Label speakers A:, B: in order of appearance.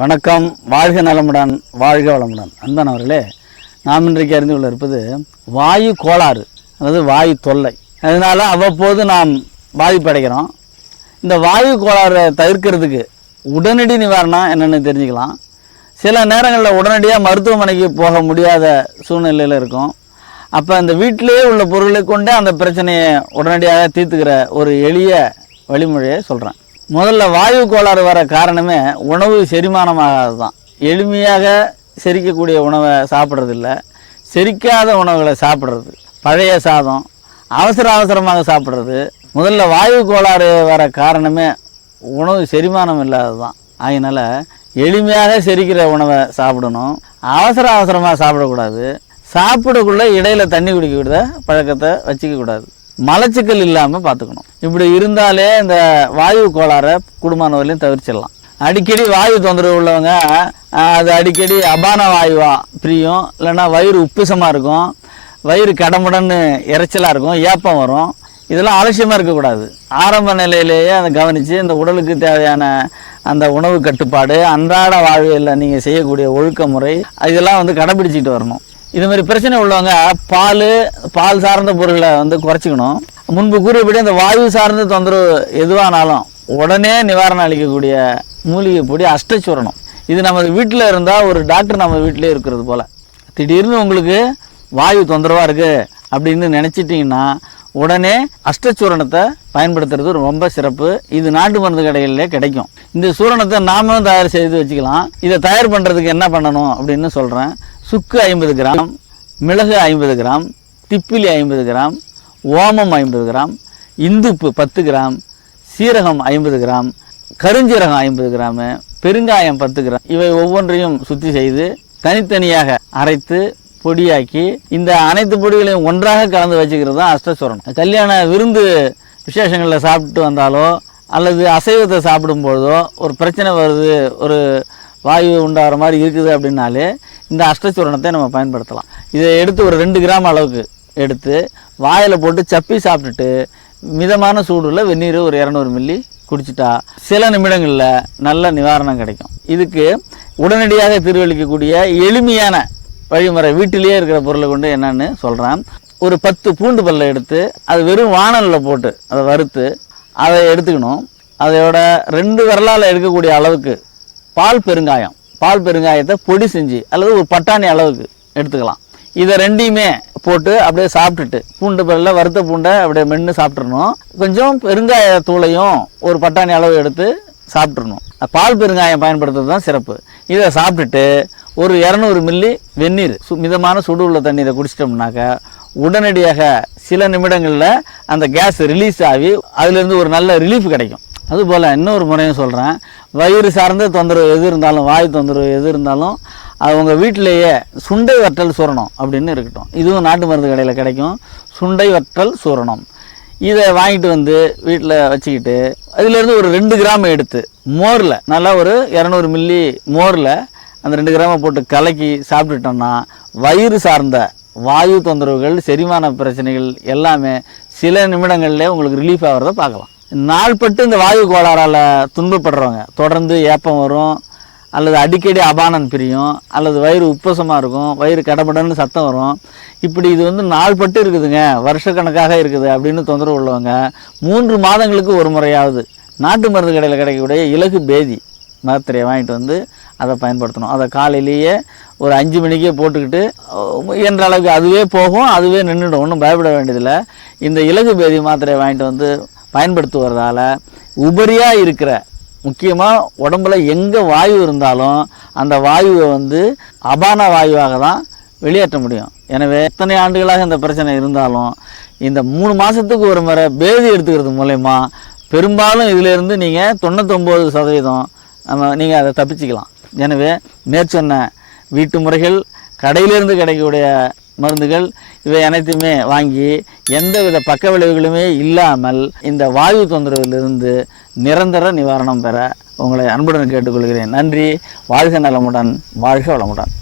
A: வணக்கம். வாழ்க நலமுடன் வாழ்க வளமுடன். அன்பானவர்களே நாம் இன்றைக்கு அறிந்து கொள்ள இருப்பது வாயு கோளாறு அதாவது வாயு தொல்லை. அதனால் அவ்வப்போது நாம் பாதிப்படைகிறோம் இந்த வாயு கோளாறை தவிர்க்கிறதுக்கு உடனடி நிவாரணம் என்னென்னு தெரிஞ்சுக்கலாம். சில நேரங்களில் உடனடியாக மருத்துவமனைக்கு போக முடியாத சூழ்நிலையில் இருக்கும். அப்போ அந்த வீட்டிலேயே உள்ள பொருளை கொண்டே அந்த பிரச்சனையை உடனடியாக தீர்த்துக்கிற ஒரு எளிய வழிமுறையை சொல்கிறேன் முதல்ல வாயு கோளாறு வர காரணமே உணவு செரிமானமாகாது தான் எளிமையாக செரிக்கக்கூடிய உணவை சாப்பிட்றதில்ல. செரிக்காத உணவுகளை சாப்பிட்றது. பழைய சாதம் அவசர அவசரமாக சாப்பிட்றது. முதல்ல வாயு கோளாறு வர காரணமே உணவு செரிமானம் இல்லாதது தான் அதனால் எளிமையாக செரிக்கிற உணவை சாப்பிடணும். அவசர அவசரமாக சாப்பிடக்கூடாது. சாப்பிடக்குள்ள இடையில் தண்ணி குடிக்கக்கூட பழக்கத்தை வச்சுக்கக்கூடாது. மலச்சிக்கல் இல்லாமல் பார்த்துக்கணும் இப்படி இருந்தாலே இந்த வாயு கோளாறை குடும்பமான வரையிலும் தவிர்ச்சிடலாம். அடிக்கடி வாயு தொந்தரவு உள்ளவங்க அது அடிக்கடி அபான வாயுவா பிரியும். இல்லைன்னா வயிறு உப்புசமாக இருக்கும். வயிறு கடமுடன்னு இறைச்சலாக இருக்கும். ஏப்பம் வரும். இதெல்லாம் அலட்சியமாக இருக்கக்கூடாது. ஆரம்ப நிலையிலேயே அதை கவனித்து இந்த உடலுக்கு தேவையான அந்த உணவு கட்டுப்பாடு அன்றாட வாழ்வியலில் நீங்கள் செய்யக்கூடிய ஒழுக்க முறை இதெல்லாம் வந்து கடைபிடிச்சிட்டு வரணும். இது மாதிரி பிரச்சனை உள்ளவங்க பால் பால் சார்ந்த பொருளை வந்து குறைச்சிக்கணும். முன்பு கூறியபடி அந்த வாயு சார்ந்த தொந்தரவு எதுவானாலும் உடனே நிவாரணம் அளிக்கக்கூடிய மூலிகை பொடி அஷ்டச்சூரணம். இது நமது வீட்டில் இருந்தால் ஒரு டாக்டர் நம்ம வீட்டிலே இருக்கிறது போல். திடீர்னு உங்களுக்கு வாயு தொந்தரவாக இருக்குது அப்படின்னு நினச்சிட்டிங்கன்னா உடனே அஷ்டச்சூரணத்தை பயன்படுத்துறது ரொம்ப சிறப்பு. இது நாட்டு மருந்து கடைகளிலே கிடைக்கும். இந்த சூரணத்தை நாமளும் தயார் செய்து வச்சுக்கலாம். இதை தயார் பண்ணுறதுக்கு என்ன பண்ணணும் அப்படின்னு சொல்கிறேன் சுக்கு ஐம்பது கிராம் மிளகு ஐம்பது கிராம் திப்பிலி ஐம்பது கிராம் ஓமம் ஐம்பது கிராம் இந்துப்பு பத்து கிராம் சீரகம் ஐம்பது கிராம் கருஞ்சீரகம் ஐம்பது கிராமு பெருங்காயம் பத்து கிராம் இவை ஒவ்வொன்றையும் சுத்தி செய்து தனித்தனியாக அரைத்து பொடியாக்கி இந்த அனைத்து பொடிகளையும் ஒன்றாக கலந்து வச்சுக்கிறது தான் அஷ்டசுரணம் கல்யாண விருந்து விசேஷங்களில் சாப்பிட்டு வந்தாலோ அல்லது அசைவத்தை சாப்பிடும்பொழுதோ ஒரு பிரச்சனை வருது ஒரு வாயு உண்டாகிற மாதிரி இருக்குது அப்படின்னாலே இந்த அஷ்டச்சூரணத்தை நம்ம பயன்படுத்தலாம். இதை எடுத்து ஒரு ரெண்டு கிராம் அளவுக்கு எடுத்து வாயில் போட்டு சப்பி சாப்பிட்டுட்டு மிதமான சூடில் வெந்நீர் ஒரு இரநூறு மில்லி குடிச்சிட்டா சில நிமிடங்களில் நல்ல நிவாரணம் கிடைக்கும். இதுக்கு உடனடியாக தீர்வளிக்கக்கூடிய எளிமையான வழிமுறை வீட்டிலேயே இருக்கிற பொருளை கொண்டு என்னன்னு சொல்கிறேன் ஒரு பத்து பூண்டு பல்லை எடுத்து அது வெறும் வாணலில் போட்டு அதை வறுத்து அதை எடுத்துக்கணும். அதையோட ரெண்டு விரலால் எடுக்கக்கூடிய அளவுக்கு பால் பெருங்காயம். பால் பெருங்காயத்தை பொடி செஞ்சு அல்லது ஒரு பட்டாணி அளவுக்கு எடுத்துக்கலாம். இதை ரெண்டையுமே போட்டு அப்படியே சாப்பிட்டுட்டு பூண்டு பல்ல வறுத்த பூண்டை அப்படியே மென்று சாப்பிட்றணும் கொஞ்சம் பெருங்காய தூளையும் ஒரு பட்டாணி அளவு எடுத்து சாப்பிட்றணும் பால் பெருங்காயம் பயன்படுத்துறது தான் சிறப்பு. இதை சாப்பிட்டுட்டு ஒரு இரநூறு மில்லி வெந்நீர் சு மிதமான சுடு உள்ள தண்ணீரை குடிச்சிட்டோம்னாக்க உடனடியாக சில நிமிடங்களில் அந்த கேஸ் ரிலீஸ் ஆகி அதுலேருந்து ஒரு நல்ல ரிலீஃப் கிடைக்கும். அதுபோல் இன்னொரு முறையும் சொல்கிறேன் வயிறு சார்ந்த தொந்தரவு எது இருந்தாலும் வாய் தொந்தரவு எது இருந்தாலும் அது உங்கள் வீட்டிலேயே சுண்டை வற்றல் சூரணம் அப்படின்னு இருக்கட்டும். இதுவும் நாட்டு மருந்து கடையில் கிடைக்கும். சுண்டை வற்றல் சூரணம். இதை வாங்கிட்டு வந்து வீட்டில் வச்சுக்கிட்டு அதுலேருந்து ஒரு ரெண்டு கிராம் எடுத்து மோரில் நல்லா ஒரு இரநூறு மில்லி மோரில் அந்த ரெண்டு கிராமை போட்டு கலக்கி சாப்பிட்டுட்டோம்னா வயிறு சார்ந்த வாயு தொந்தரவுகள் செரிமான பிரச்சனைகள் எல்லாமே சில நிமிடங்கள்லேயே உங்களுக்கு ரிலீஃப் ஆகிறத பார்க்கலாம். நாள்பட்டு இந்த வாயு கோளாறால் துன்பப்படுறவங்க. தொடர்ந்து ஏப்பம் வரும் அல்லது அடிக்கடி அபானம் பிரியும் அல்லது வயிறு உப்பசமாக இருக்கும் வயிறு கடபடன்னு சத்தம் வரும். இப்படி இது வந்து நாள்பட்டு இருக்குதுங்க வருஷக்கணக்காக இருக்குது அப்படின்னு தொந்தரவு உள்ளவங்க மூன்று மாதங்களுக்கு ஒரு முறையாவது நாட்டு மருந்து கடையில் கிடைக்கக்கூடிய இலகு பேதி மாத்திரையை வாங்கிட்டு வந்து அதை பயன்படுத்தணும். அதை காலையிலேயே ஒரு அஞ்சு மணிக்கே போட்டுக்கிட்டு என்ற அளவுக்கு அதுவே போகும் அதுவே நின்றுடும். ஒன்றும் பயப்பட வேண்டியதில்லை. இந்த இலகு பேதி மாத்திரையை வாங்கிட்டு வந்து பயன்படுத்துவதால் உபரியாக இருக்கிற முக்கியமாக உடம்புல எங்கே வாயு இருந்தாலும் அந்த வாயுவை வந்து அபான வாயுவாக தான் வெளியேற்ற முடியும். எனவே எத்தனை ஆண்டுகளாக இந்த பிரச்சனை இருந்தாலும் இந்த மூணு மாதத்துக்கு ஒரு முறை பேதி எடுத்துக்கிறது மூலயமா பெரும்பாலும் இதிலேருந்து நீங்கள் தொண்ணூத்தொம்பது சதவீதம் நம்ம நீங்கள் அதை தப்பிச்சுக்கலாம். எனவே மேற்சொன்ன வீட்டு முறைகள் கடையிலேருந்து கிடைக்கக்கூடிய மருந்துகள் இவை அனைத்துமே வாங்கி எந்தவித பக்க விளைவுகளுமே இல்லாமல் இந்த வாயு தொந்தரவிலிருந்து நிரந்தர நிவாரணம் பெற உங்களை அன்புடன் கேட்டுக்கொள்கிறேன். நன்றி. வாழ்க நலமுடன். வாழ்க வளமுடன்.